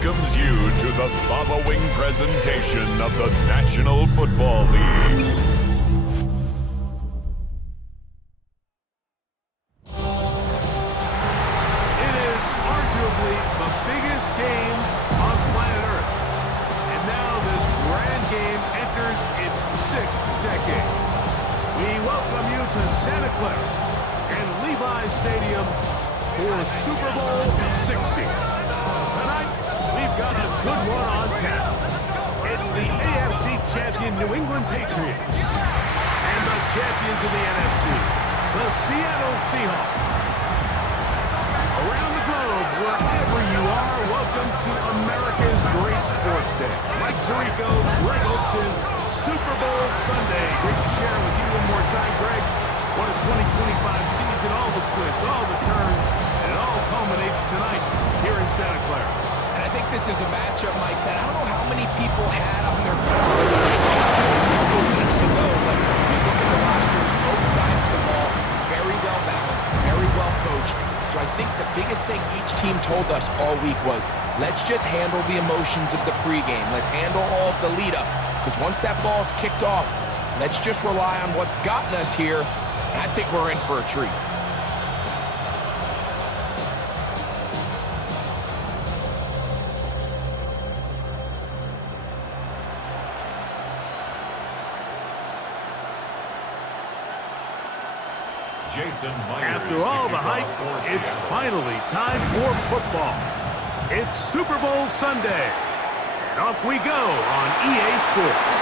welcomes you to the following presentation of the National Football League. It is arguably the biggest game on planet Earth. And now this grand game enters its 6th decade. We welcome you to Santa Clara and Levi's Stadium for Super Bowl 60. Tonight, we've got a good one on tap. It's the AFC champion New England Patriots and the champions of the NFC, the Seattle Seahawks. Around the globe, wherever you are, welcome to America's great sports day. Mike Tirico, Greg Olsen, Super Bowl Sunday. Great to share with you one more time, Greg. What a 2025 season, all the twists, all the turns, and it all culminates tonight here in Santa Clara. And I think this is a matchup, Mike, that I don't know how many people had on their card just a couple weeks ago, but you look at the rosters, both sides of the ball, very well balanced, very well coached. So I think the biggest thing each team told us all week was, let's just handle the emotions of the pregame. Let's handle all of the lead-up, because once that ball's kicked off, let's just rely on what's gotten us here. I think we're in for a treat. After all the hype, it's finally time for football. It's Super Bowl Sunday, and off we go on EA Sports.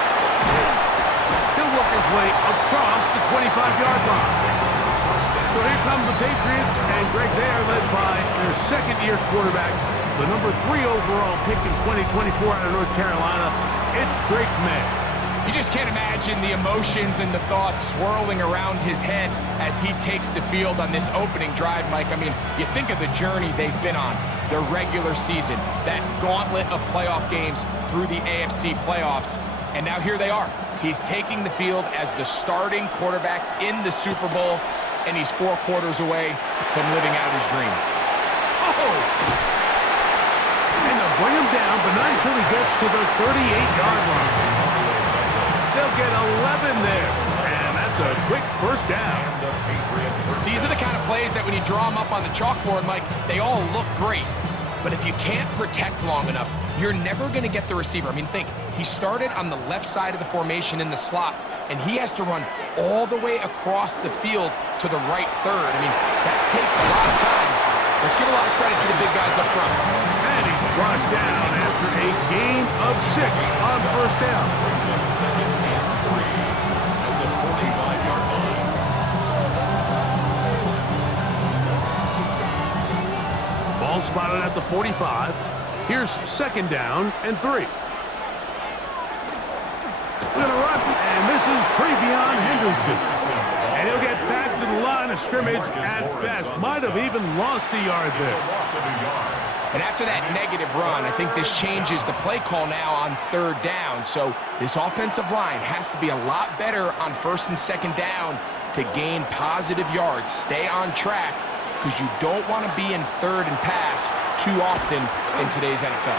He'll work his way across the 25-yard line. So here come the Patriots, and Greg, they are led by their second-year quarterback, the number 3 overall pick in 2024 out of North Carolina. It's Drake May. You just can't imagine the emotions and the thoughts swirling around his head as he takes the field on this opening drive, Mike. I mean, you think of the journey they've been on, their regular season, that gauntlet of playoff games through the AFC playoffs, and now here they are. He's taking the field as the starting quarterback in the Super Bowl, and he's 4 quarters away from living out his dream. Oh! And they'll bring him down, but not until he gets to the 38-yard line. They'll get 11 there, and that's a quick first down. These are the kind of plays that when you draw them up on the chalkboard, Mike, they all look great. But if you can't protect long enough, you're never going to get the receiver. I mean, think, he started on the left side of the formation in the slot, and he has to run all the way across the field to the right third. I mean, that takes a lot of time. Let's give a lot of credit to the big guys up front. And he's brought down after a gain of 6 on first down. Ball spotted at the 45. Here's second down and 3. We're going to run, and this is Travion Henderson. And he'll get back to the line of scrimmage at best. Might have even lost a yard there. And after that negative run, I think this changes the play call now on third down. So this offensive line has to be a lot better on first and second down to gain positive yards. Stay on track, because you don't want to be in third and pass too often in today's NFL.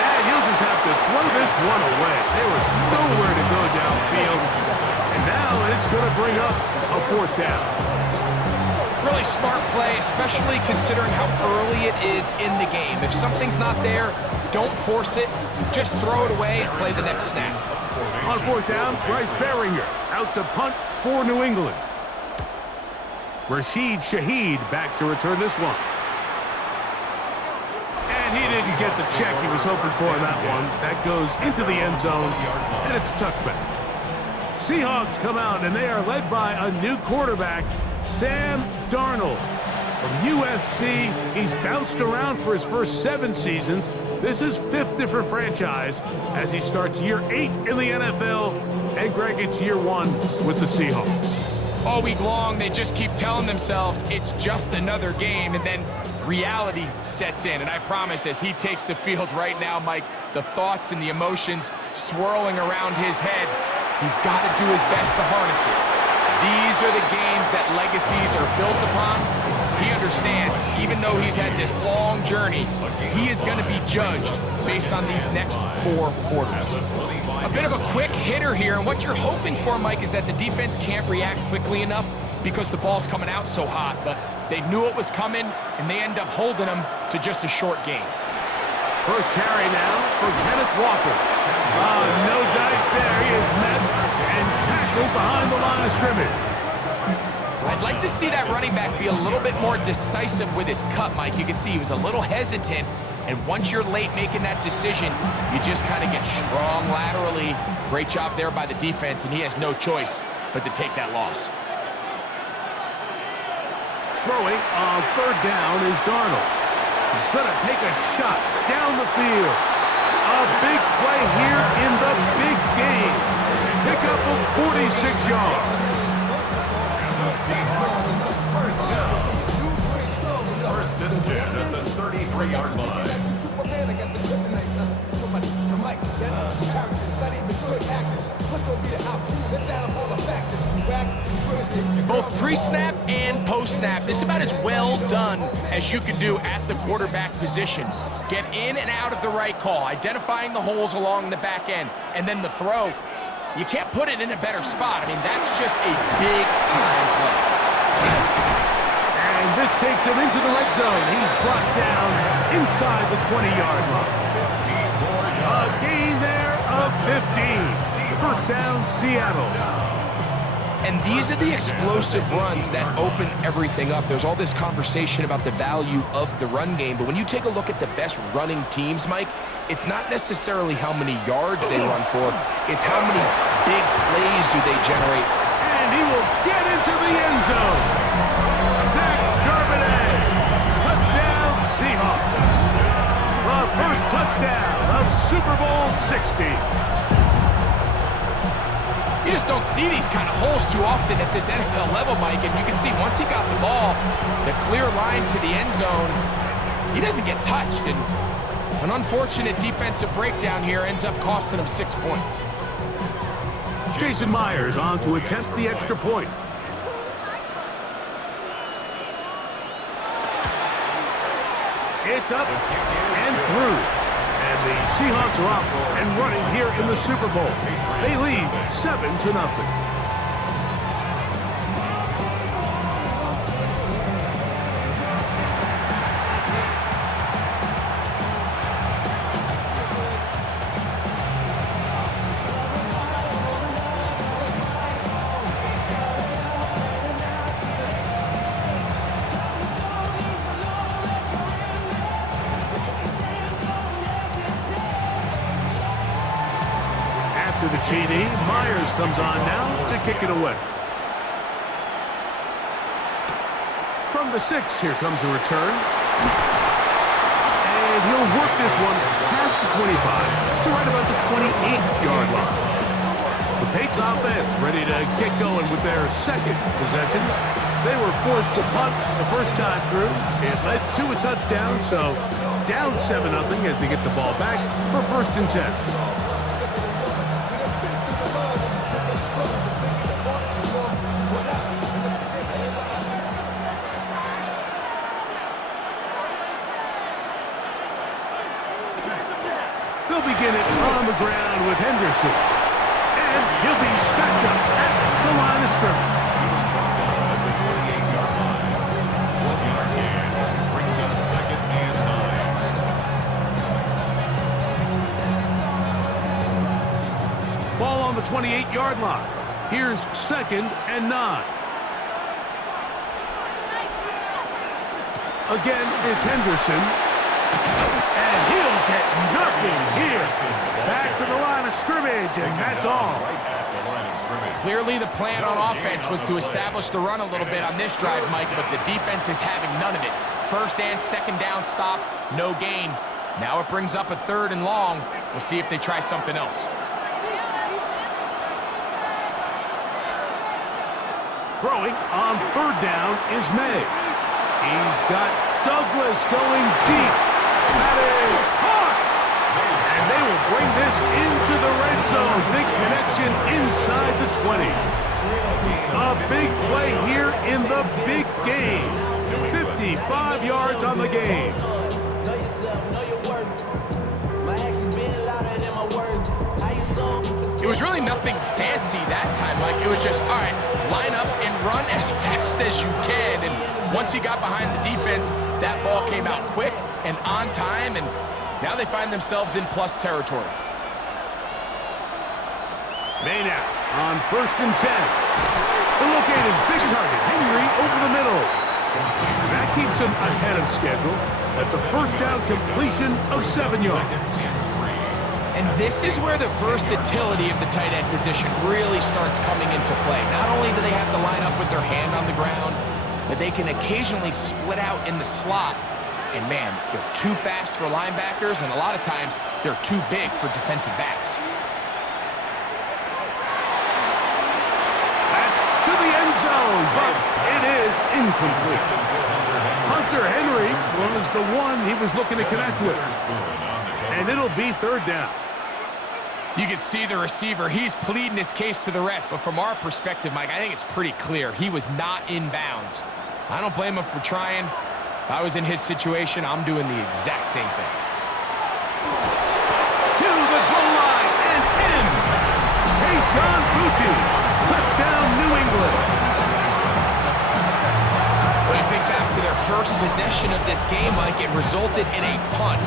And he'll just have to throw this one away. There was nowhere to go downfield. And now it's going to bring up a 4th down. Really smart play, especially considering how early it is in the game. If something's not there, don't force it. Just throw it away and play the next snap. On 4th down, Bryce Baringer out to punt for New England. Rashid Shaheed back to return this one. And he didn't get the check he was hoping for in that one. That goes into the end zone, and it's a touchback. Seahawks come out, and they are led by a new quarterback, Sam Darnold. From USC, he's bounced around for his first 7 seasons. This is 5th different franchise as he starts year 8 in the NFL. And Greg, it's year 1 with the Seahawks. All week long, they just keep telling themselves it's just another game, and then reality sets in. And I promise, as he takes the field right now, Mike, the thoughts and the emotions swirling around his head, he's got to do his best to harness it. These are the games that legacies are built upon. He understands understands, even though he's had this long journey, he is going to be judged based on these next 4 quarters. A bit of a quick hitter here, and what you're hoping for, Mike, is that the defense can't react quickly enough because the ball's coming out so hot, but they knew it was coming, and they end up holding them to just a short gain. First carry now for Kenneth Walker. No dice there. He is met and tackled behind the line of scrimmage. I'd like to see that running back be a little bit more decisive with his cut, Mike. You can see he was a little hesitant, and once you're late making that decision, you just kind of get strong laterally. Great job there by the defense, and he has no choice but to take that loss. Throwing on third down is Darnold. He's going to take a shot down the field. A big play here in the big game. Pick up of 46 yards. First and 10 at the 33-yard line. Both pre-snap and post-snap, this is about as well done as you can do at the quarterback position. Get in and out of the right call, identifying the holes along the back end, and then the throw. You can't put it in a better spot. I mean, that's just a big-time play. And this takes him into the red zone. He's brought down inside the 20-yard line. A gain there of 15. First down, Seattle. And these are the explosive runs that open everything up. There's all this conversation about the value of the run game, but when you take a look at the best running teams, Mike, it's not necessarily how many yards they run for, it's how many big plays do they generate. And he will get into the end zone. Zach Charbonnet. Touchdown, Seahawks. The first touchdown of Super Bowl 60. You just don't see these kind of holes too often at this NFL level, Mike, and you can see once he got the ball, the clear line to the end zone, he doesn't get touched, and an unfortunate defensive breakdown here ends up costing him 6 points. Jason Myers on to attempt the extra point. It's up and through. And the Seahawks are off and running here in the Super Bowl. They lead 7-0. To the TD. Myers comes on now to kick it away. From the 6, here comes a return. And he'll work this one past the 25 to right about the 28-yard line. The Patriots offense ready to get going with their second possession. They were forced to punt the first time through. It led to a touchdown, so down 7-0 as they get the ball back for first and 10. They'll begin it on the ground with Henderson. And he'll be stacked up at the line of scrimmage. Brings up second and 9. Ball on the 28-yard line. Here's second and 9. Again, it's Henderson. And he'll get nothing here. Back to the line of scrimmage, and that's all. Clearly the plan on offense was to establish the run a little bit on this drive, Mike, but the defense is having none of it. First and second down stop, no gain. Now it brings up a third and long. We'll see if they try something else. Throwing on third down is May. He's got Douglas going deep. That is hot. And they will bring this into the red zone. Big connection inside the 20. A big play here in the big game. 55 yards on the game. Know yourself, know your worth. My actions being louder than my words. I ain't so. It was really nothing fancy that time, Mike. It was just, all right, line up and run as fast as you can. And once he got behind the defense, that ball came out quick and on time, and now they find themselves in plus territory. Maynard on 1st and 10. They'll locate his big target, Henry, over the middle. And that keeps him ahead of schedule. That's a first down completion of 7 yards. And this is where the versatility of the tight end position really starts coming into play. Not only do they have to line up with their hand on the ground, but they can occasionally split out in the slot. And man, they're too fast for linebackers, and a lot of times they're too big for defensive backs. To the end zone, but it is incomplete. Hunter Henry was the one he was looking to connect with. And it'll be 3rd down. You can see the receiver. He's pleading his case to the refs. So from our perspective, Mike, I think it's pretty clear. He was not in bounds. I don't blame him for trying. If I was in his situation, I'm doing the exact same thing. To the goal line and in. Kayshon Boutte. Touchdown, New England. When you think back to their first possession of this game, Mike, it resulted in a punt.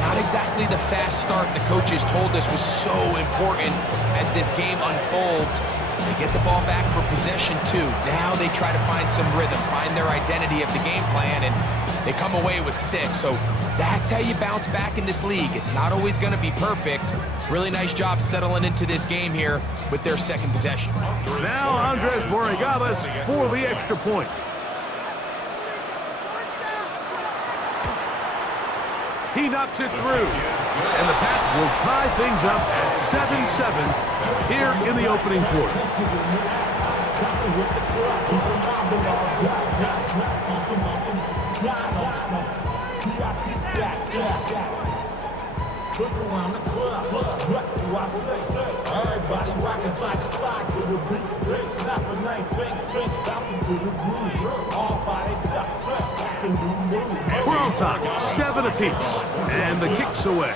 Not exactly the fast start the coaches told us was so important as this game unfolds. They get the ball back for possession 2. Now they try to find some rhythm, find their identity of the game plan, and they come away with 6. So that's how you bounce back in this league. It's not always going to be perfect. Really nice job settling into this game here with their 2nd possession. Now Andres Borregales for the extra point. He knocks it through. And the Pats will tie things up at 7-7 here in the opening quarter. Look around the club, what do I say? Everybody rockin' side to side to the beat. Snap a night, drink, bouncing to the groove. All by themselves, that's the new move. We're on top, 7 apiece, and the kick's away.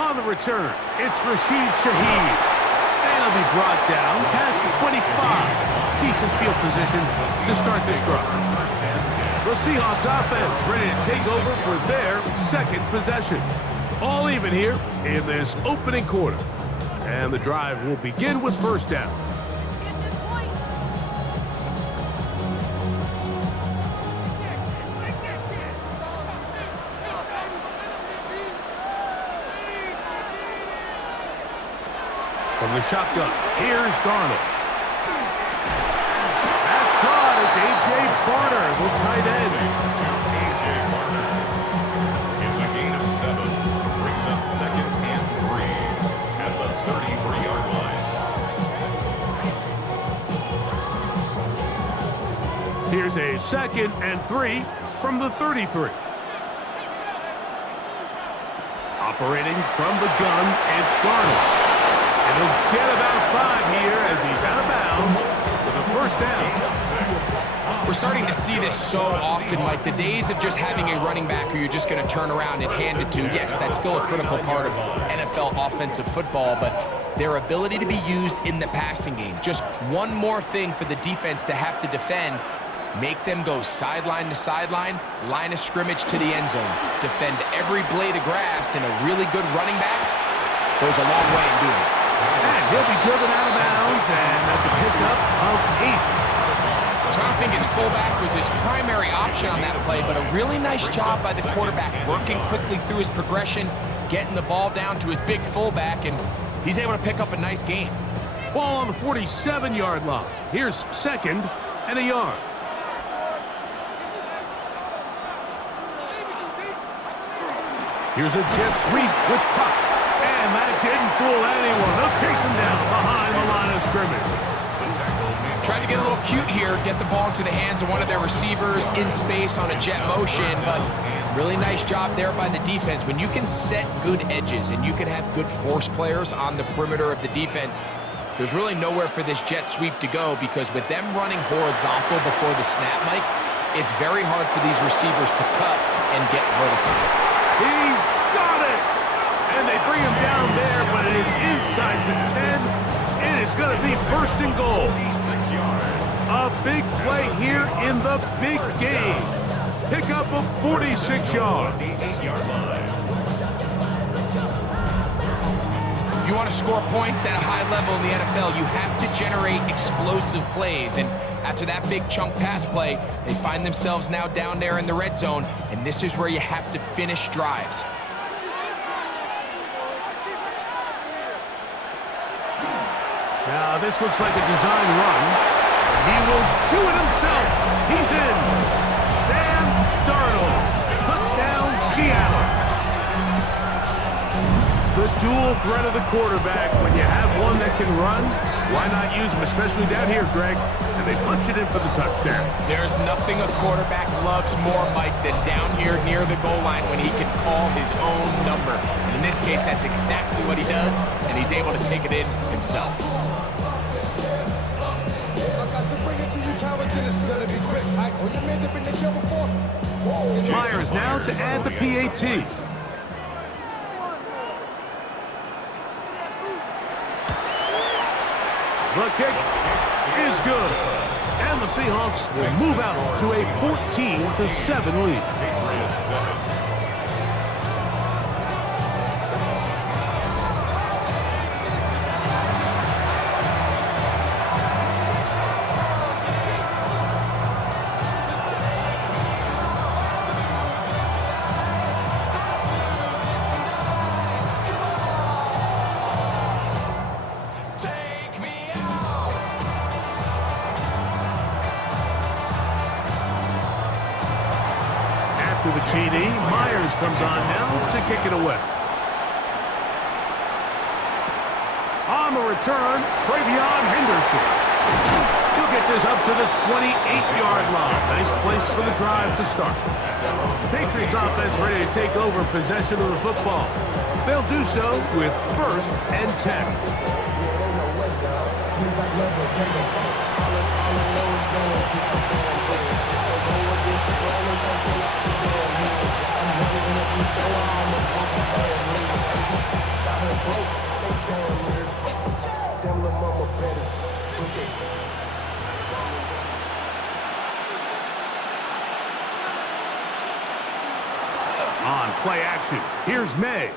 On the return, it's Rashid Shaheed. And he'll be brought down past the 25. Decent field position to start this drive. The Seahawks offense ready to take over for their 2nd possession. All even here in this opening quarter. And the drive will begin with 1st down. From the shotgun, here's Darnold. That's caught. It's A.J. Barner, the tight end. A.J. Barner. It's a gain of 7. Brings up 2nd and 3 at the 33-yard line. Here's a 2nd and 3 from the 33. Operating from the gun, it's Darnold. And he'll get about 5 here as he's out of bounds with a 1st down. We're starting to see this so often, Mike. The days of just having a running back who you're just going to turn around and hand it to, yes, that's still a critical part of NFL offensive football, but their ability to be used in the passing game. Just one more thing for the defense to have to defend. Make them go sideline to sideline, line of scrimmage to the end zone. Defend every blade of grass, and a really good running back goes a long way in doing it. And he'll be driven out of bounds, and that's a pickup of 8. So I don't think his fullback was his primary option on that play, but a really nice job by the quarterback working quickly through his progression, getting the ball down to his big fullback, and he's able to pick up a nice gain. Ball on the 47-yard line. Here's 2nd and a yard. Here's a jet sweep with Pop. And that didn't fool anyone. They'll chase him down behind the line of scrimmage. Trying to get a little cute here, get the ball into the hands of one of their receivers in space on a jet motion, but really nice job there by the defense. When you can set good edges and you can have good force players on the perimeter of the defense, There's really nowhere for this jet sweep to go because with them running horizontal before the snap, Mike, it's very hard for these receivers to cut and get vertical. He's got it! And they bring him down there, but it is inside the 10. It is going to be first and goal. 46 yards. A big play here in the big game. Pick up of 46 yards. The 8-yard line. If you want to score points at a high level in the NFL, you have to generate explosive plays. And after that big chunk pass play, they find themselves now down there in the red zone, and this is where you have to finish drives. Now, this looks like a design run. He will do it himself. He's in. Sam Darnold. Touchdown, Seattle. The dual threat of the quarterback. When you have one that can run, why not use him, especially down here, Greg? And they punch it in for the touchdown. There's nothing a quarterback loves more, Mike, than down here near the goal line when he can call his own number. And in this case, that's exactly what he does, and he's able to take it in himself. Myers now to add the PAT. The kick is good. And the Seahawks will move out to a 14-7 lead. Patriots 7. After the TD, Myers comes on now to kick it away. On the return, Travion Henderson. He'll get this up to the 28-yard line. Nice place for the drive to start. Patriots offense ready to take over possession of the football. They'll do so with 1st and 10. On play action, here's May.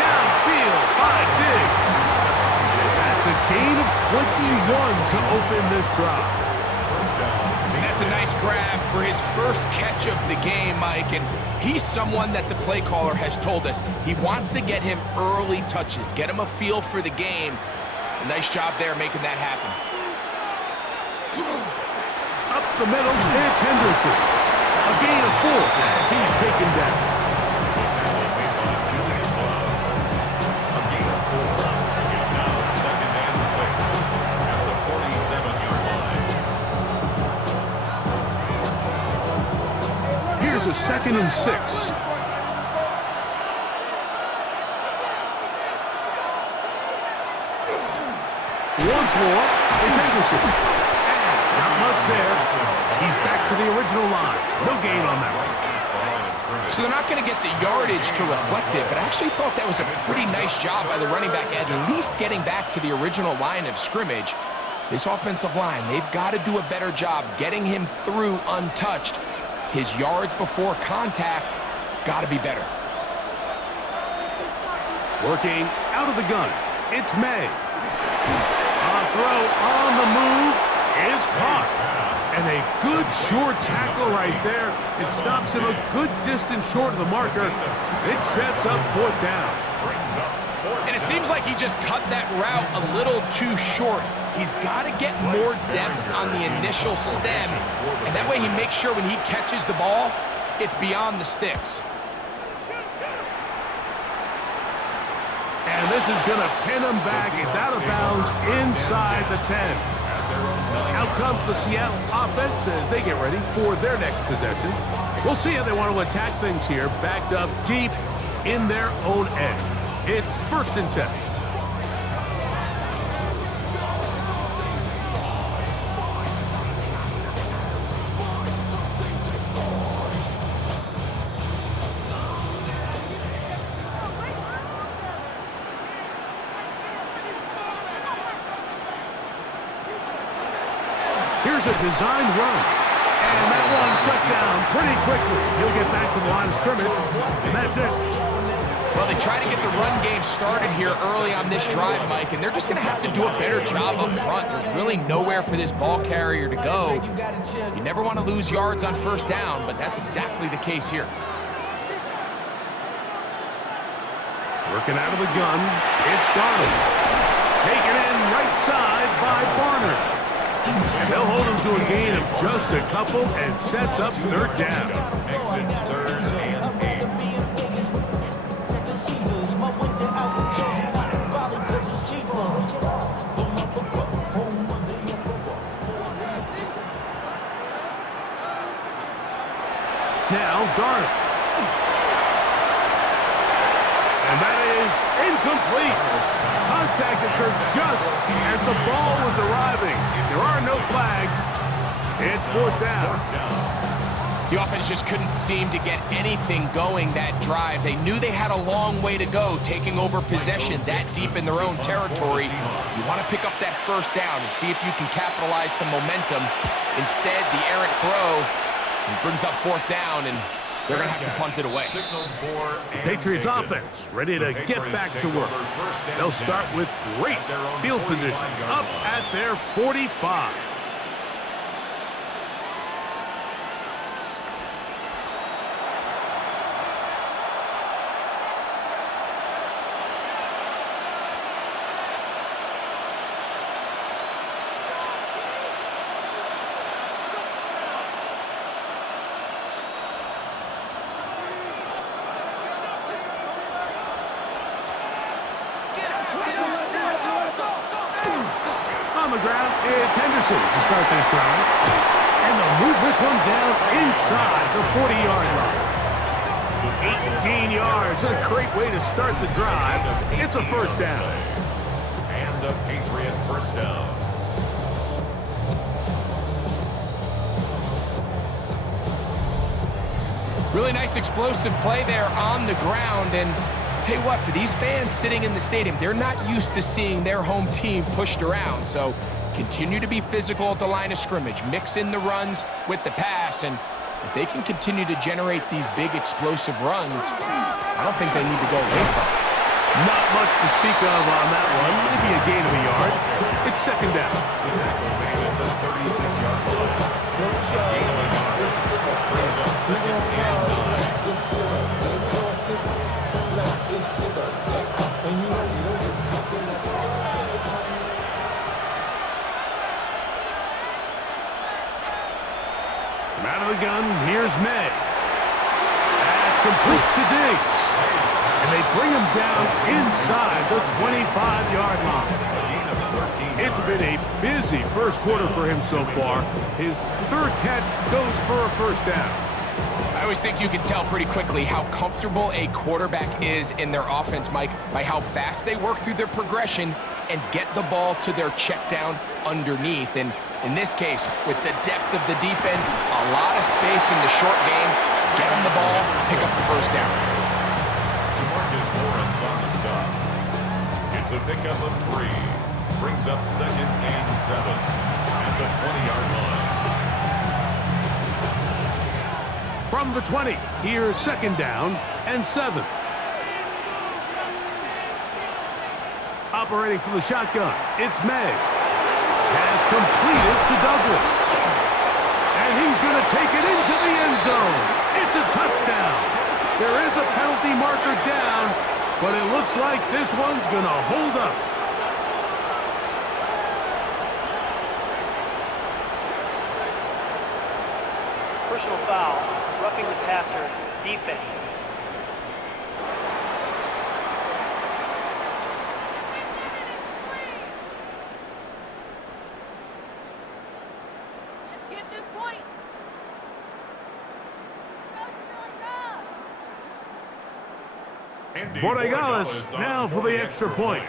Downfield by Diggs. That's a gain of 21 to open this drive. And that's a nice grab for his first catch of the game, Mike. And he's someone that the play caller has told us he wants to get him early touches, get him a feel for the game. A nice job there making that happen. Up the middle, it's Henderson. A gain of 4 as he's taken down. A gain of 4. It's now 2nd and 6 at the 47-yard line. Here's a 2nd and 6. Once more, it's Henderson. Not much there. He's back to the original line. No gain on that one. So they're not going to get the yardage to reflect it, but I actually thought that was a pretty nice job by the running back, at least getting back to the original line of scrimmage. This offensive line, they've got to do a better job getting him through untouched. His yards before contact got to be better. Working out of the gun, it's May. A throw on the move is caught. And a good short tackle right there. It stops him a good distance short of the marker. It sets up 4th down. And it seems like he just cut that route a little too short. He's got to get more depth on the initial stem. And that way he makes sure when he catches the ball, it's beyond the sticks. And this is going to pin him back. It's out of bounds inside the 10. Out comes the Seattle offense as they get ready for their next possession. We'll see how they want to attack things here, backed up deep in their own end. It's 1st and 10. Here's a designed run. And that one shut down pretty quickly. He'll get back to the line of scrimmage, and that's it. Well, they try to get the run game started here early on this drive, Mike, and they're just going to have to do a better job up front. There's really nowhere for this ball carrier to go. You never want to lose yards on 1st down, but that's exactly the case here. Working out of the gun, it's Darnold. Taken in right side by Barner. And they'll hold him to a gain of just a couple and sets up 3rd down. Exit 3rd and 8. Now Darnold. And that is incomplete. Contact occurs just as the ball was arriving. There are no flags. It's 4th down. The offense just couldn't seem to get anything going that drive. They knew they had a long way to go, taking over possession that deep in their own territory. You want to pick up that 1st down and see if you can capitalize some momentum. Instead, the errant throw brings up 4th down, and they're going to have to punt it away. The Patriots offense ready to get back to work. They'll start with great field position up at their 45. On the ground, it's Henderson to start this drive. And they'll move this one down inside the 40-yard line. 18 yards, what a great way to start the drive. It's a 1st down. And a Patriot 1st down. Really nice explosive play there on the ground, and tell you what, for these fans sitting in the stadium, they're not used to seeing their home team pushed around. So continue to be physical at the line of scrimmage, mix in the runs with the pass, and if they can continue to generate these big explosive runs, I don't think they need to go away from it. Not much to speak of on that one. Maybe a gain of a yard. It's 2nd down. The tackle made at the 36-yard line. Gain of a yard. Brings up 2nd and 9. From out of the gun, here's May. That's complete to Diggs. And they bring him down inside the 25-yard line. It's been a busy 1st quarter for him so far. His 3rd catch goes for a 1st down. I always think you can tell pretty quickly how comfortable a quarterback is in their offense, Mike, by how fast they work through their progression and get the ball to their check down underneath. And in this case, with the depth of the defense, a lot of space in the short game, get them the ball, pick up the 1st down. DeMarcus Lawrence on the stop. It's a pickup of 3. Brings up 2nd and 7 at the 20-yard line. From the 20, here's 2nd down and 7. Operating from the shotgun, it's May. Has completed to Douglas. And he's going to take it into the end zone. It's a touchdown. There is a penalty marker down, but it looks like this one's going to hold up. Personal foul, roughing the passer, defense. Let's get this point. Coach, really job. Andy Borregales on now for the extra point.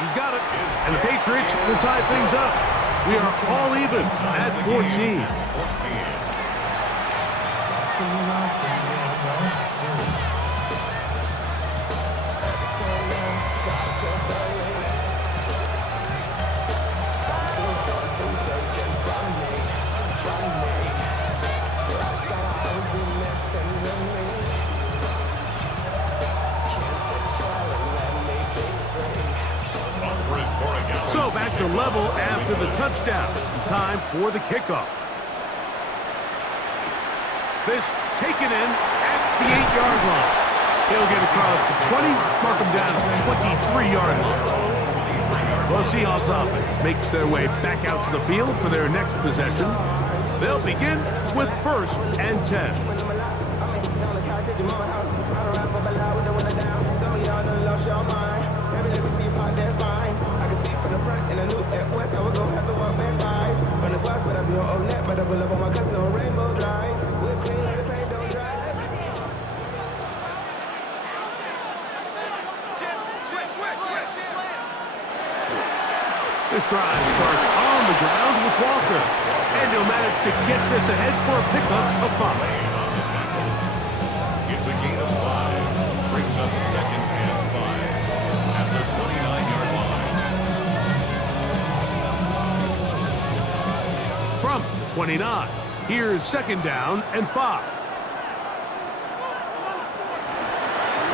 He's got it. And the Patriots will tie things up. We are all even at 14. So back to level after the touchdown. Time for the kickoff. This taken in at the 8-yard line. He'll get across the 20, mark him down at the 23-yard line. The Seahawks offense makes their way back out to the field for their next possession. They'll begin with 1st and 10. And I knew at once I was gonna have to walk back by. From the spots, but I be on old net, but I pull up on my cousin on Rainbow Drive. Whip clean, let the paint don't dry. This drive starts on the ground with Walker. And he'll manage to get this ahead for a pickup of 5. It's a gain of 5. Brings up 2nd and 5 at the 29-yard line. From the 29, here's 2nd down and 5.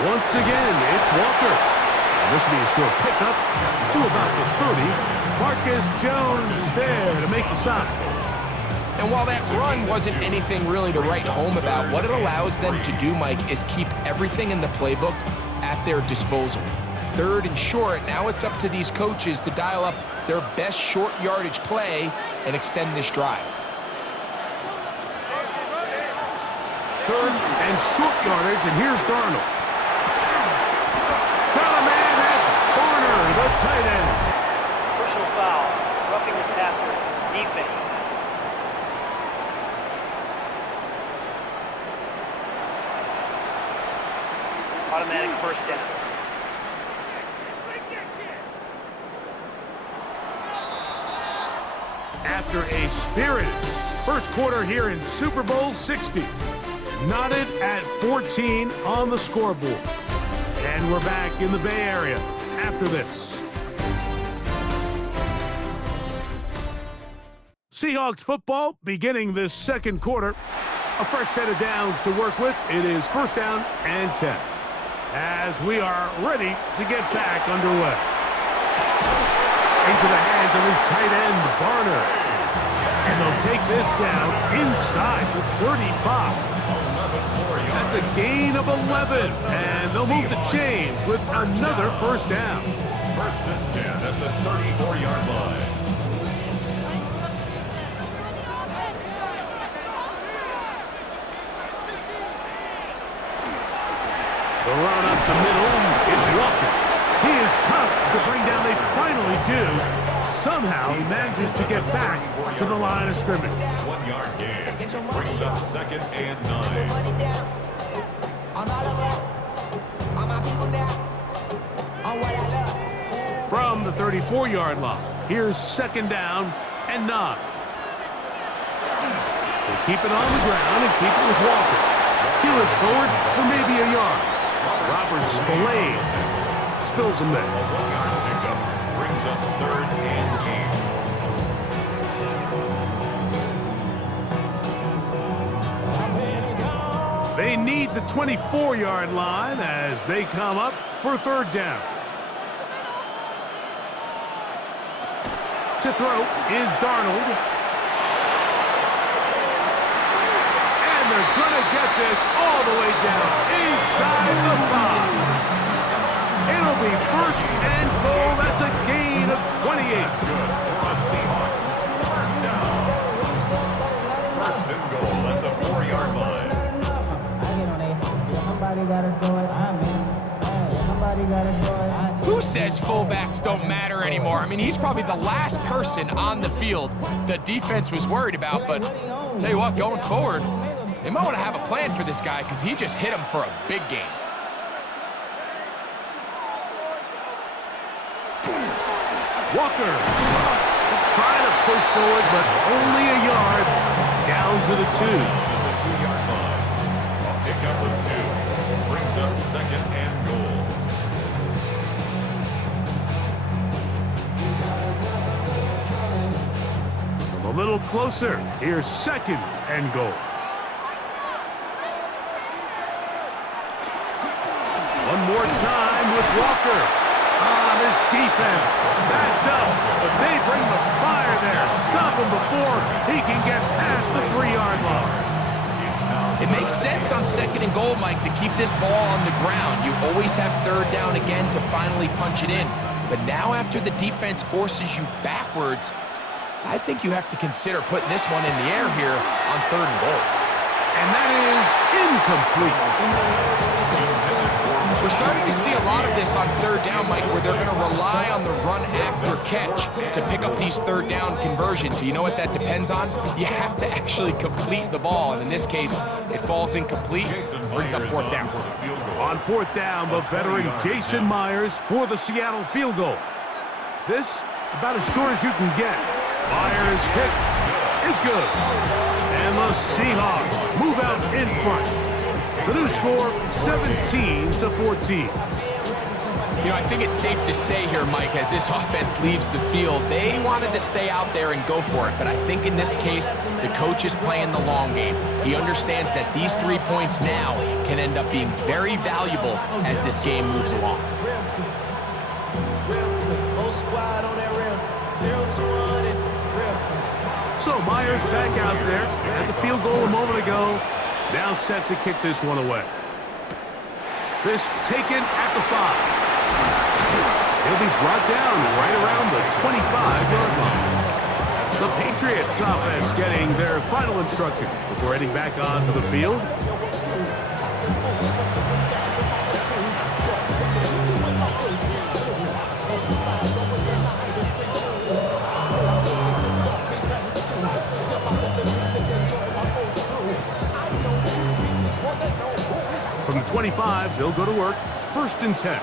Once again, it's Walker. And this will be a short pickup to about the 30. Marcus Jones is there to make the sign. And while that run wasn't anything really to write home about, what it allows them to do, Mike, is keep everything in the playbook at their disposal. 3rd and short, now it's up to these coaches to dial up their best short yardage play and extend this drive. 3rd and short yardage, and here's Darnold. Got a man, that's Barner, the tight end. Personal foul, roughing the passer, defense. Automatic 1st down. After a spirited first quarter here in Super Bowl 60. Knotted at 14 on the scoreboard. And we're back in the Bay Area after this. Seahawks football beginning this 2nd quarter. A fresh set of downs to work with. It is 1st down and 10. As we are ready to get back underway. Into the hands of his tight end, Barner. And they'll take this down inside the 35. That's a gain of 11. And they'll move the chains with another 1st down. 1st and 10 at the 34-yard line. The run up the middle, it's Walker. He is tough to bring down. They finally do. Somehow he manages to get back to the line of scrimmage. 1-yard gain. Brings up 2nd and 9. From the 34-yard line, here's 2nd down and 9. They keep it on the ground and keep it with Walker. He looks forward for maybe a yard. Robert Spillane spills him there. A 1-yard pickup brings up 3rd and 8. They need the 24-yard line as they come up for 3rd down. To throw is Darnold. And they're going to get this all the way down inside the 5. It'll be 1st and goal. That's a gain of 28. That's good for the Seahawks. 1st down. 1st and goal at the 4-yard line. Somebody gotta do it. Somebody gotta do it. Who says fullbacks don't matter anymore? I mean, he's probably the last person on the field the defense was worried about, but tell you what, going forward, They might want to have a plan for this guy because he just hit him for a big game. Walker trying to push forward, but only a yard down to the 2. To the 2-yard line. A pickup of 2. Brings up second and goal. A little closer. Here's second and goal. One more time with Walker. This defense backed up, but they bring the fire there. Stop him before he can get past the 3-yard line. It makes sense on second and goal, Mike, to keep this ball on the ground. You always have third down again to finally punch it in. But now after the defense forces you backwards, I think you have to consider putting this one in the air here on third and goal. And that is incomplete. We're starting to see a lot of this on third down, Mike, where they're going to rely on the run after catch to pick up these third down conversions. So you know what that depends on? You have to actually complete the ball. And in this case, it falls incomplete, brings up fourth down. On fourth down, the veteran Jason Myers for the Seattle field goal. This about as short as you can get. Myers' kick is good. And the Seahawks move out in front. The new score, 17-14. You know, I think it's safe to say here, Mike, as this offense leaves the field, they wanted to stay out there and go for it. But I think in this case, the coach is playing the long game. He understands that these 3 points now can end up being very valuable as this game moves along. So Myers back out there at the field goal a moment ago. Now set to kick this one away. This taken at the 5. He'll be brought down right around the 25-yard line. The Patriots offense getting their final instructions before heading back onto the field. From the 25, they'll go to work. 1st and 10.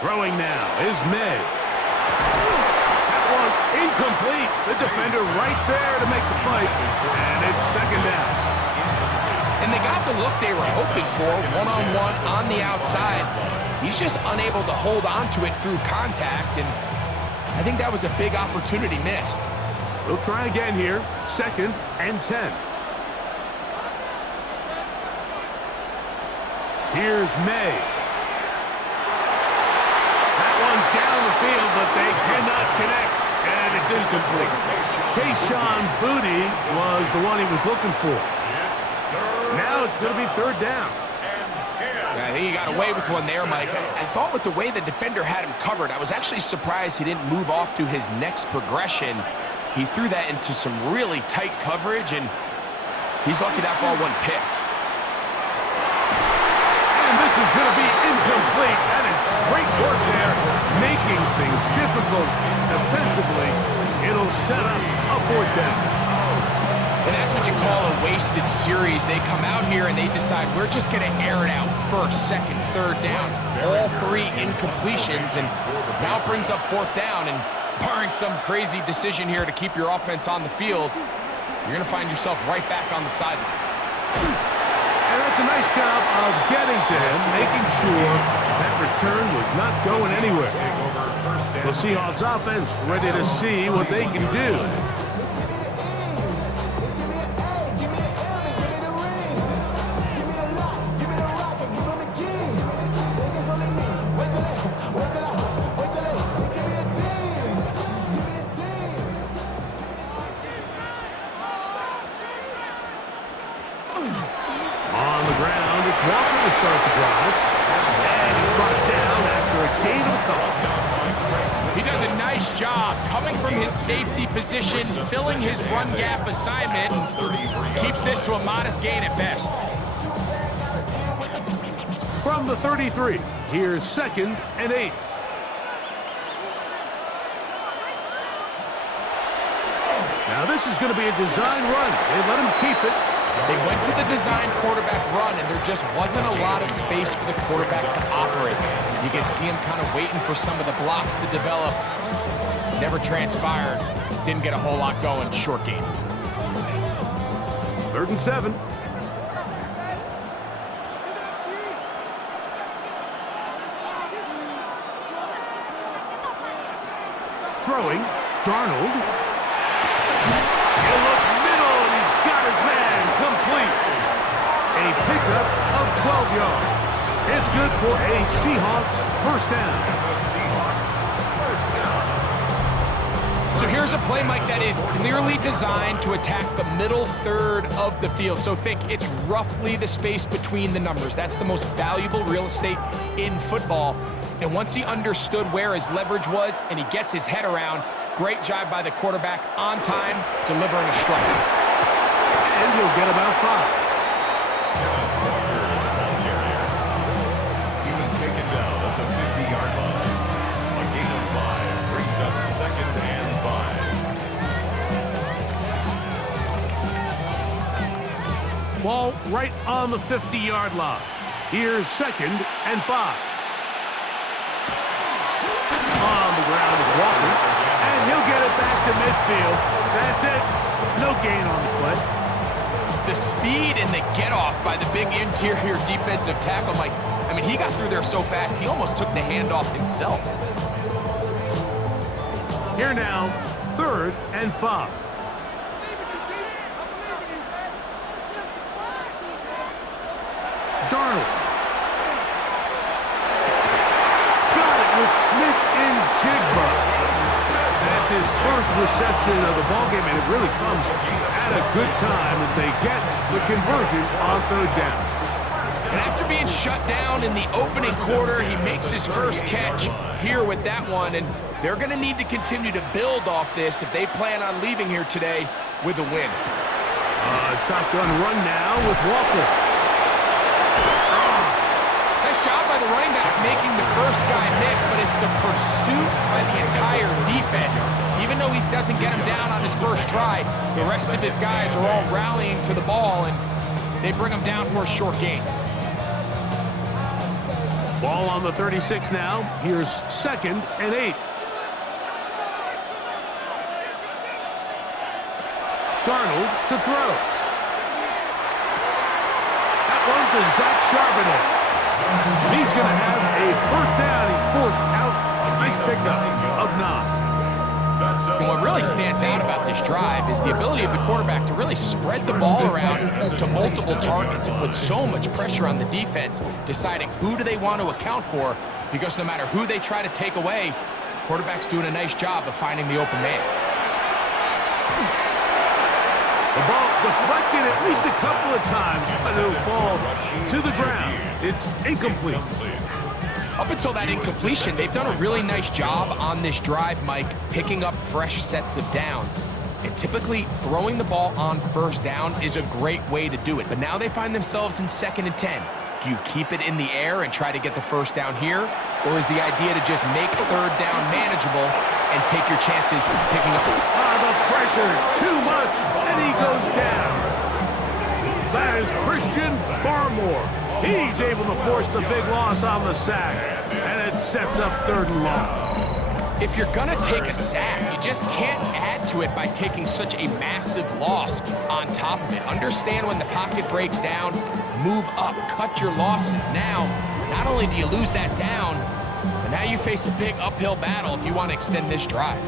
Throwing now is May. That one incomplete. The defender right there to make the play. And it's 2nd down. And they got the look they were hoping for, one-on-one on the outside. He's just unable to hold on to it through contact, and I think that was a big opportunity missed. They'll try again here. 2nd and 10. Here's May. That one down the field, but they cannot connect, and it's incomplete. Kayshon Boutte was the one he was looking for. Now it's going to be 3rd down. Yeah, I think he got away with one there, Mike. I thought with the way the defender had him covered, I was actually surprised he didn't move off to his next progression. He threw that into some really tight coverage, and he's lucky that ball wasn't picked. And this is going to be incomplete. That is great work there, making things difficult defensively. It'll set up a 4th down. And that's what you call a wasted series. They come out here and they decide, we're just going to air it out. 1st, 2nd, 3rd down. All 3 incompletions, and now it brings up 4th down. And barring some crazy decision here to keep your offense on the field, you're going to find yourself right back on the sideline. And that's a nice job of getting to him, making sure that return was not going anywhere. The Seahawks offense ready to see what they can do. On the ground, it's Walker to start the drive. And he's brought down after a gain of a couple. He does a nice job coming from his safety position, filling his run gap assignment, keeps this to a modest gain at best. From the 33, here's 2nd and 8. Now Now this is going to be a design run. They let him keep it. They went to the design quarterback run, and there just wasn't a lot of space for the quarterback to operate. You can see him kind of waiting for some of the blocks to develop. Never transpired. Didn't get a whole lot going. Short game. 3rd and 7. Throwing, Darnold. He'll look middle, and he's got his man complete. A pickup of 12 yards. It's good for a Seahawks first down. So here's a play, Mike, that is clearly designed to attack the middle third of the field. So think it's roughly the space between the numbers. That's the most valuable real estate in football. And once he understood where his leverage was and he gets his head around, great job by the quarterback on time, delivering a strike. And he'll get about 5. He was taken down at the 50-yard line. A gain of 5 brings up 2nd and 5. Ball right on the 50-yard line. Here's 2nd and 5. On the ground is Walker, and he'll get it back to midfield. That's it. No gain on the play. The speed and the get-off by the big interior defensive tackle, Mike. I mean, he got through there so fast, he almost took the handoff himself. Here now, 3rd and 5. Darnold. Got it with Smith and Jigba. That's his first reception of the ballgame, and it really comes at a good time as they get the conversion on 3rd down. And after being shut down in the opening quarter, he makes his first catch here with that one, and they're going to need to continue to build off this if they plan on leaving here today with a win. Shotgun run now with Walker. Nice job by the running back making the first guy miss, but it's the pursuit by the entire defense. Even though he doesn't get him down on his first try, the rest of his guys are all rallying to the ball, and they bring him down for a short gain. Ball on the 36 now. Here's 2nd and 8. Darnold to throw. That one to Zach Charbonnet. He's going to have a first down. He's forced out. Nice pickup of 9. And what really stands out about this drive is the ability of the quarterback to really spread the ball around to multiple targets and put so much pressure on the defense, deciding who do they want to account for, because no matter who they try to take away, the quarterback's doing a nice job of finding the open man. The ball deflected at least a couple of times, but it'll fall to the ground. It's incomplete. Up until that incompletion, they've done a really nice job on this drive, Mike, picking up fresh sets of downs. And typically, throwing the ball on first down is a great way to do it. But now they find themselves in 2nd and 10. Do you keep it in the air and try to get the first down here? Or is the idea to just make 3rd down manageable and take your chances picking up? The pressure, too much, and he goes down. That is Christian Barmore. He's able to force the big loss on the sack, and it sets up 3rd and long. If you're gonna take a sack, you just can't add to it by taking such a massive loss on top of it. Understand when the pocket breaks down, move up, cut your losses. Now, not only do you lose that down, but now you face a big uphill battle if you want to extend this drive.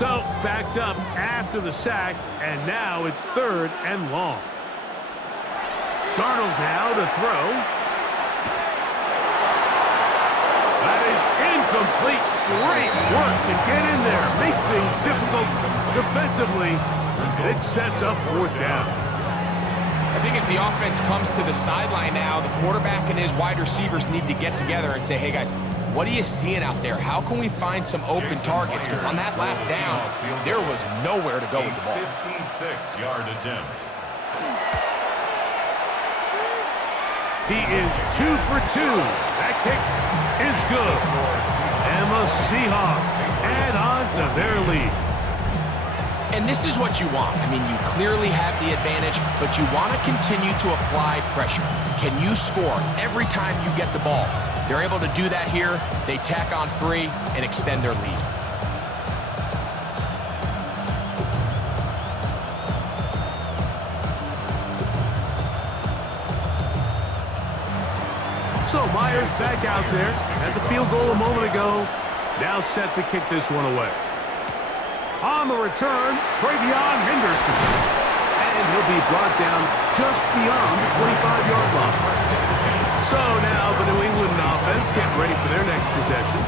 So, backed up after the sack, and now it's 3rd and long. Darnold now to throw. That is incomplete. Great work to get in there, make things difficult defensively, and it sets up 4th down. I think as the offense comes to the sideline now, the quarterback and his wide receivers need to get together and say, hey guys, what are you seeing out there? How can we find some open targets? Because on that last down, there was nowhere to go with the ball. 56-yard attempt. He is 2 for 2. That kick is good. And the Seahawks add on to their lead. And this is what you want. I mean, you clearly have the advantage, but you want to continue to apply pressure. Can you score every time you get the ball? They're able to do that here. They tack on 3 and extend their lead. So Myers back out there. Had the field goal a moment ago. Now set to kick this one away. On the return, Travion Henderson. And he'll be brought down just beyond the 25-yard line. So now the New England offense getting ready for their next possession.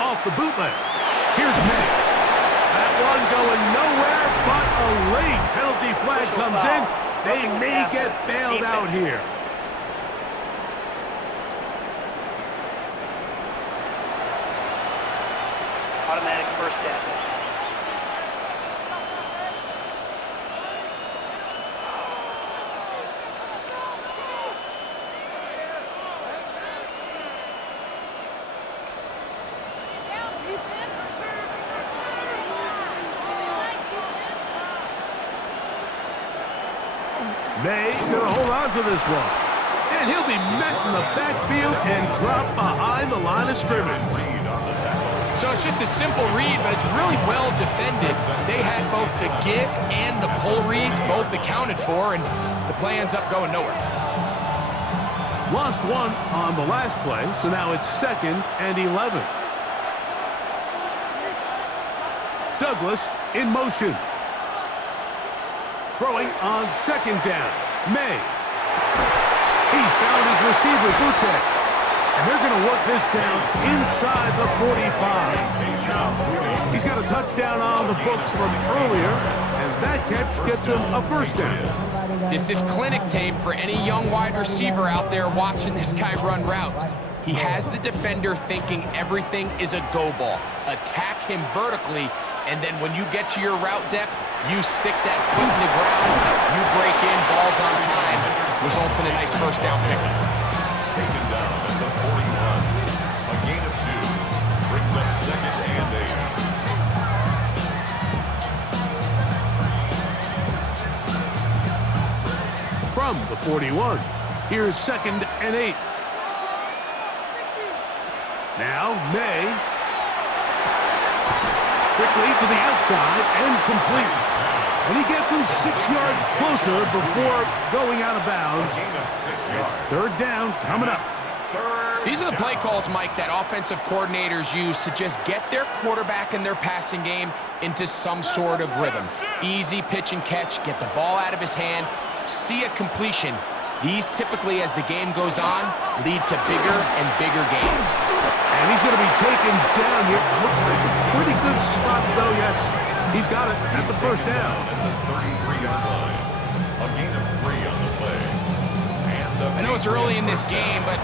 Off the bootleg. Here's May. That one going nowhere, but a late penalty flag comes in. They may get bailed out here. Automatic first down. May gonna hold on to this one. And he'll be met in the backfield and dropped behind the line of scrimmage. So it's just a simple read, but it's really well defended. They had both the give and the pull reads both accounted for, and the play ends up going nowhere. Lost one on the last play, so now it's 2nd and 11. Douglas in motion. Throwing on 2nd down. May. He's found his receiver, Butek. And they're going to work this down inside the 45. He's got a touchdown on the books from earlier, and that catch gets him a first down. This is clinic tape for any young wide receiver out there watching this guy run routes. He has the defender thinking everything is a go ball. Attack him vertically, and then when you get to your route depth, you stick that foot in the ground, you break in, balls on time, results in a nice first down pickup. Taken down at the 41. A gain of 2 brings up 2nd and 8. From the 41, here's 2nd and 8. Now May. Quickly to the outside and complete. And he gets him 6 yards closer before going out of bounds. It's 3rd down coming up. These are the play calls, Mike, that offensive coordinators use to just get their quarterback and their passing game into some sort of rhythm. Easy pitch and catch, get the ball out of his hand, see a completion. These typically, as the game goes on, lead to bigger and bigger gains. And he's going to be taken down here. Looks like a pretty good spot, though, yes. He's got it. That's a first down. At the 33-yard line. A gain of 3 on the play. I know it's early in this game, but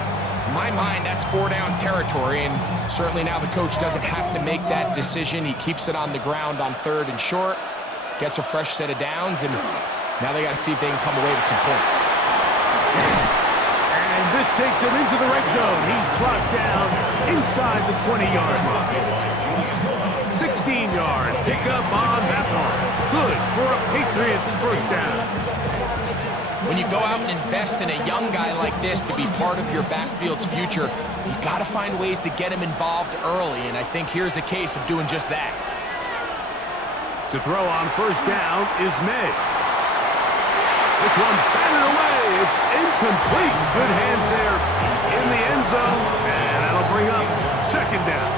in my mind, that's 4-down territory, and certainly now the coach doesn't have to make that decision. He keeps it on the ground on 3rd and short, gets a fresh set of downs, and now they got to see if they can come away with some points. And this takes him into the red zone. He's brought down inside the 20-yard line. 16-yard pickup on that one. Good for a Patriots first down. When you go out and invest in a young guy like this to be part of your backfield's future, you got to find ways to get him involved early, and I think here's a case of doing just that. To throw on first down is May. This one batted away. It's incomplete. Good hands there in the end zone, and that'll bring up 2nd down.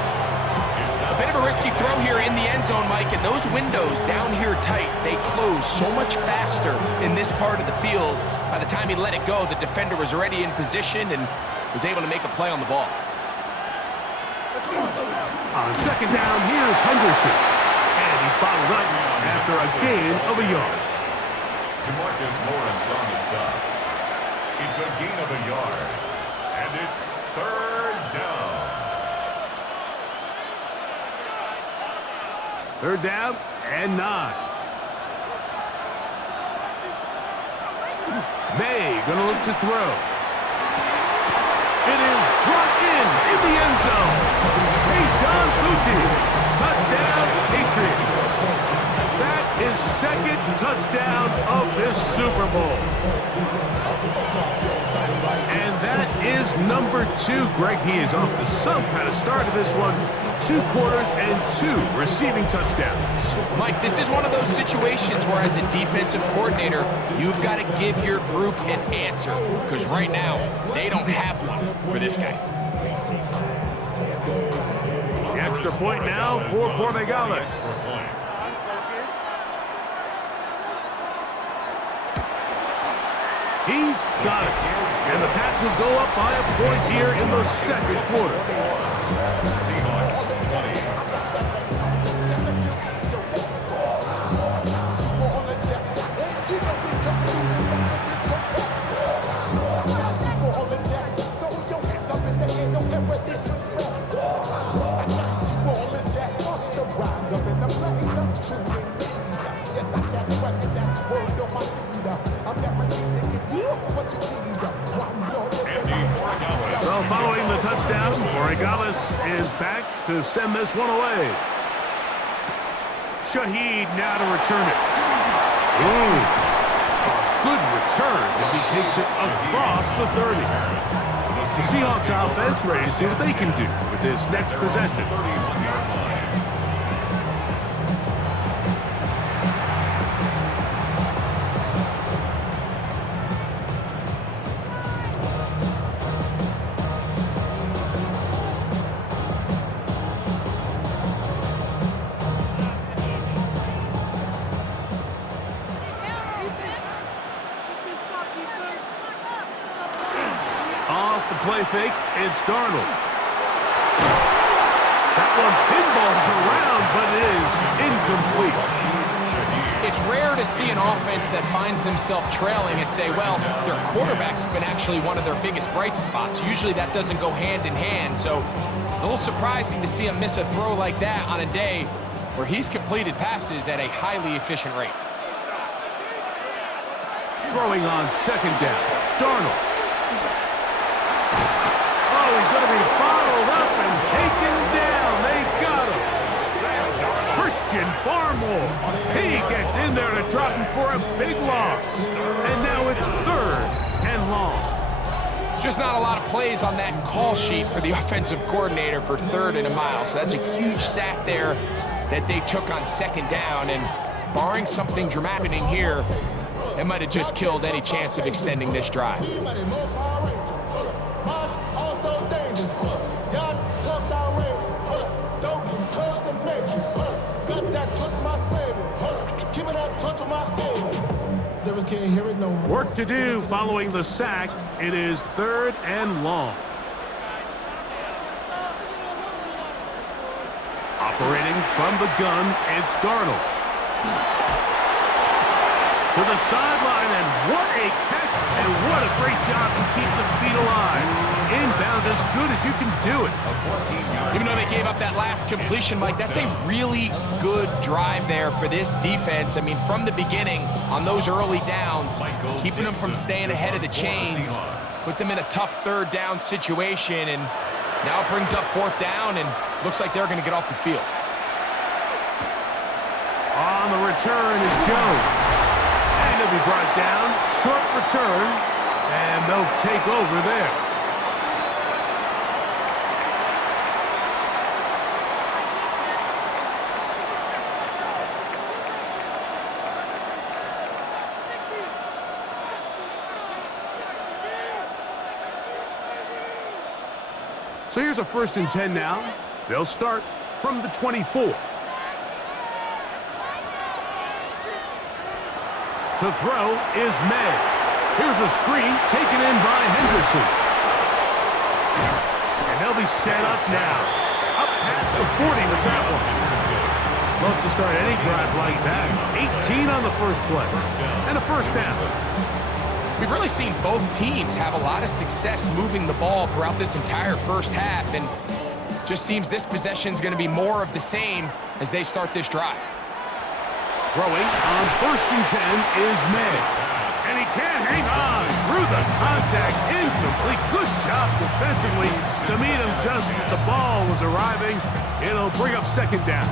A bit of a risky throw here in the end zone, Mike, and those windows down here tight, they close so much faster in this part of the field. By the time he let it go, the defender was already in position and was able to make a play on the ball. On second down, here's Henderson. And he's bottled up after a gain of a yard. DeMarcus Lawrence on the stop. It's a gain of a yard. And it's third down. Third down and 9. May gonna look to throw. It is brought in the end zone. Kayshon Boutte. Touchdown, Patriots. That is second touchdown of this Super Bowl. And that is number 2. Greg, he is off to some kind of start of this one. 2 quarters and 2 receiving touchdowns. Mike, this is one of those situations where as a defensive coordinator, you've got to give your group an answer. Because right now, they don't have one for this guy. The extra point now for Borregales. He's got it. And the Pats will go up by a point here in the second quarter. Seahawks 20. So following the touchdown, Borregales is back to send this one away. Shaheed now to return it. Ooh, a good return as he takes it across the 30. The Seahawks offense ready to see what they can do with this next possession. 31-yard line. Off the play fake, it's Darnold. That one pinballs around, but is incomplete. It's rare to see an offense that finds themselves trailing and say, well, their quarterback's been actually one of their biggest bright spots. Usually that doesn't go hand in hand, so it's a little surprising to see him miss a throw like that on a day where he's completed passes at a highly efficient rate. Throwing on second down, Darnold. Oh, he's going to be bottled up and taken down. They got him. Christian Barmore. He gets in there to drop him for a big loss. And now it's third and long. Just not a lot of plays on that call sheet for the offensive coordinator for third and a mile. So that's a huge sack there that they took on second down. And barring something dramatic in here, it might have just killed any chance of extending this drive. Work to do following the sack. It is third and long. Operating from the gun, it's Darnold. To the sideline, and what a catch, and what a great job to keep the feet alive. Inbounds as good as you can do it. Even though they gave up that last completion, Mike, that's a really good drive there for this defense. I mean, from the beginning, on those early downs, keeping them from staying ahead of the chains, put them in a tough third down situation, and now it brings up fourth down, and looks like they're going to get off the field. On the return is Jones. And he'll be brought down. Short return, and they'll take over there. So here's a 1st and 10 now. They'll start from the 24. To throw is May. Here's a screen taken in by Henderson. And they'll be set up now. past the 40 with that one. Love to start any drive like that. 18 on the first play. And a first down. We've really seen both teams have a lot of success moving the ball throughout this entire first half, and just seems this possession's going to be more of the same as they start this drive. Throwing on 1st and 10 is May. And he can't hang on through the contact. Incomplete. Good job defensively to meet him just as the ball was arriving. It'll bring up 2nd down.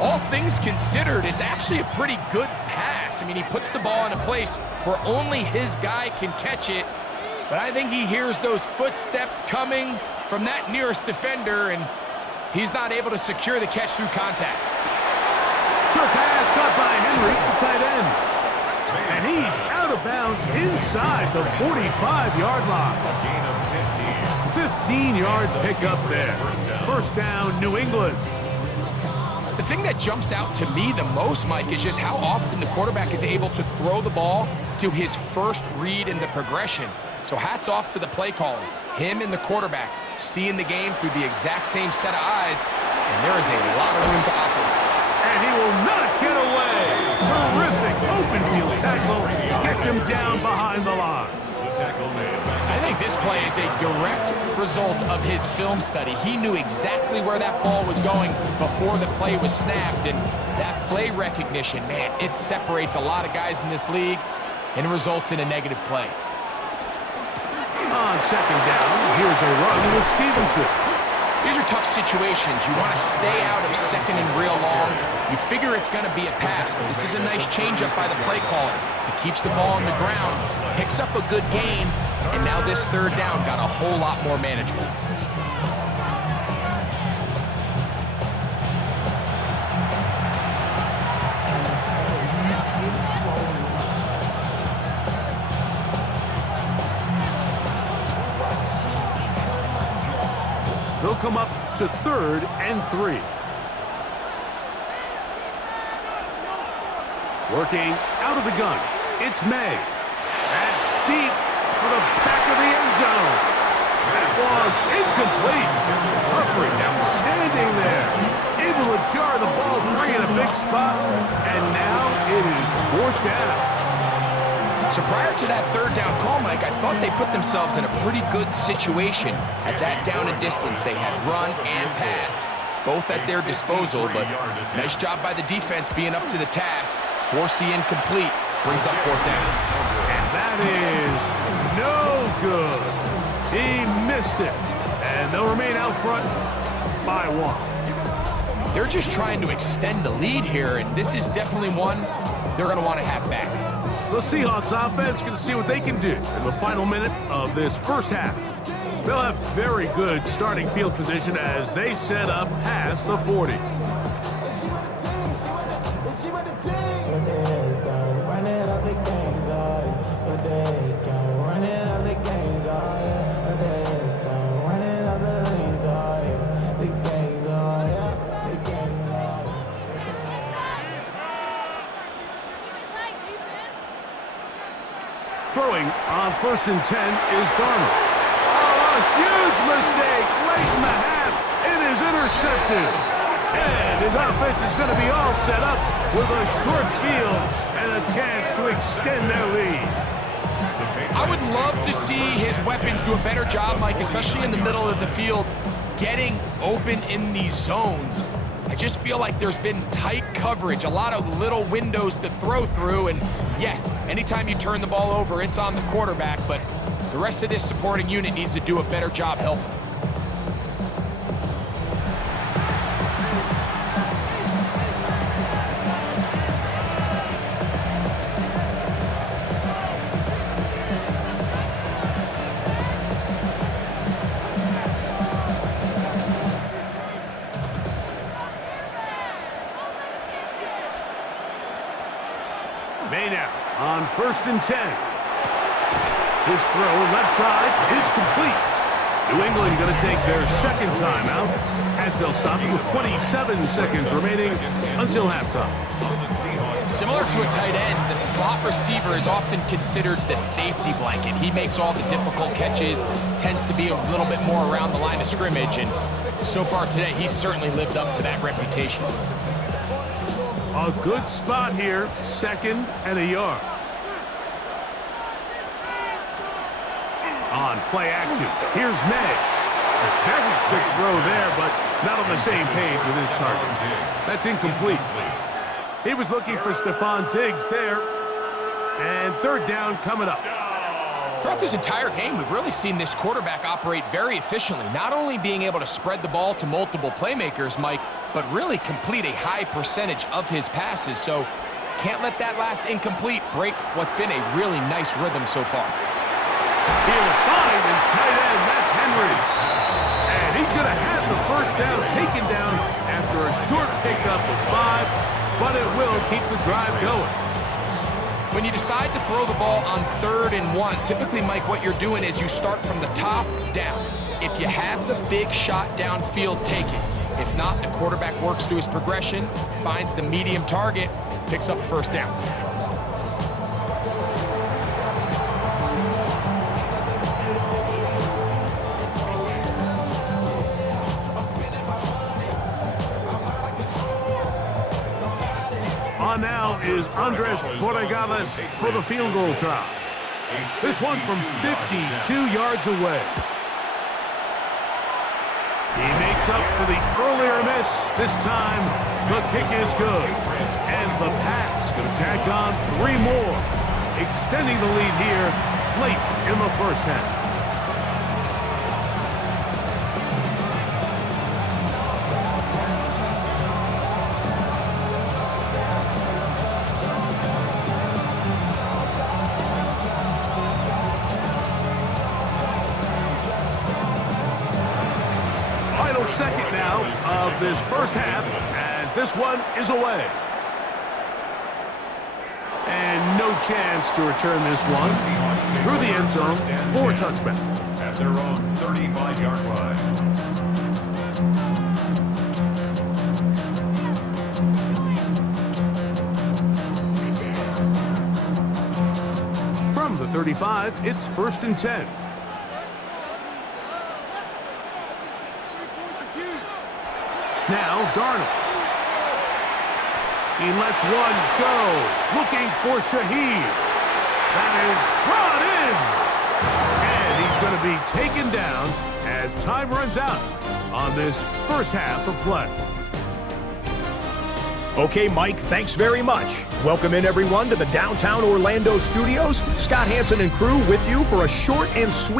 All things considered, it's actually a pretty good pass. I mean, he puts the ball in a place where only his guy can catch it, but I think he hears those footsteps coming from that nearest defender, and he's not able to secure the catch through contact. Short pass caught by Henry, the tight end. And he's out of bounds inside the 45-yard line. 15-yard pickup there. First down, New England. The thing that jumps out to me the most, Mike, is just how often the quarterback is able to throw the ball to his first read in the progression. So hats off to the play caller. Him and the quarterback seeing the game through the exact same set of eyes, and there is a lot of room to operate. And he will not get away. Terrific open field tackle. Gets him down behind the line. I think this play is a direct result of his film study. He knew exactly where that ball was going before the play was snapped, and that play recognition, man, it separates a lot of guys in this league and results in a negative play. On 2nd down, here's a run with Stevenson. These are tough situations. You want to stay out of 2nd and real long. You figure it's going to be a pass, but this is a nice changeup by the play caller. He keeps the ball on the ground, picks up a good gain, and now this 3rd down got a whole lot more manageable. They'll come up to 3rd and 3. Working out of the gun, it's May. That's deep for the back of the end zone. That one incomplete. Humphrey outstanding there. Able to jar the ball free in a big spot. And now it is 4th down. So prior to that 3rd down call, Mike, I thought they put themselves in a pretty good situation at that down and distance. They had run and pass, both at their disposal, but nice job by the defense being up to the task. Force the incomplete, brings up 4th down. And that is no good. He missed it. And they'll remain out front by 1. They're just trying to extend the lead here, and this is definitely one they're going to want to have back. The Seahawks offense going to see what they can do in the final minute of this first half. They'll have very good starting field position as they set up past the 40. Throwing on 1st and 10 is Darnold. Oh, a huge mistake late in the half. It is intercepted. And his offense is going to be all set up with a short field and a chance to extend their lead. I would love to see his weapons do a better job, Mike, especially in the middle of the field, getting open in these zones. I just feel like there's been tight coverage, a lot of little windows to throw through, and yes, anytime you turn the ball over, it's on the quarterback, but the rest of this supporting unit needs to do a better job helping. May now on 1st and 10. His throw left side is complete. New England going to take their second timeout as they'll stop it with 27 seconds remaining until halftime. Similar to a tight end, the slot receiver is often considered the safety blanket. He makes all the difficult catches, tends to be a little bit more around the line of scrimmage, and so far today, he's certainly lived up to that reputation. A good spot here, 2nd and a yard. On play action, here's May. A very quick throw there, but not on the same page with his target. That's incomplete. He was looking for Stephon Diggs there. And 3rd down coming up. Throughout this entire game, we've really seen this quarterback operate very efficiently, not only being able to spread the ball to multiple playmakers, Mike, but really complete a high percentage of his passes. So can't let that last incomplete break what's been a really nice rhythm so far. He'll find his tight end. That's Henry. And he's going to have the 1st down taken down after a short pickup of 5, but it will keep the drive going. When you decide to throw the ball on 3rd and 1, typically, Mike, what you're doing is you start from the top down. If you have the big shot downfield, take it. If not, the quarterback works through his progression, finds the medium target, picks up a 1st down. On now is Andres Borregales for the field goal try. This one from 52 yards away. He makes up for the earlier miss. This time, the kick is good. And the Pats going to tack on 3 more, extending the lead here late in the 1st half. Final second now of this 1st half as this one is away. And no chance to return this one through the end zone for a touchback. At their own 35-yard line. From the 35, it's 1st and 10. Now, Darnold. He lets one go. Looking for Shaheed. That is brought in. And he's going to be taken down as time runs out on this 1st half of play. Okay, Mike, thanks very much. Welcome in, everyone, to the Downtown Orlando studios. Scott Hansen and crew with you for a short and sweet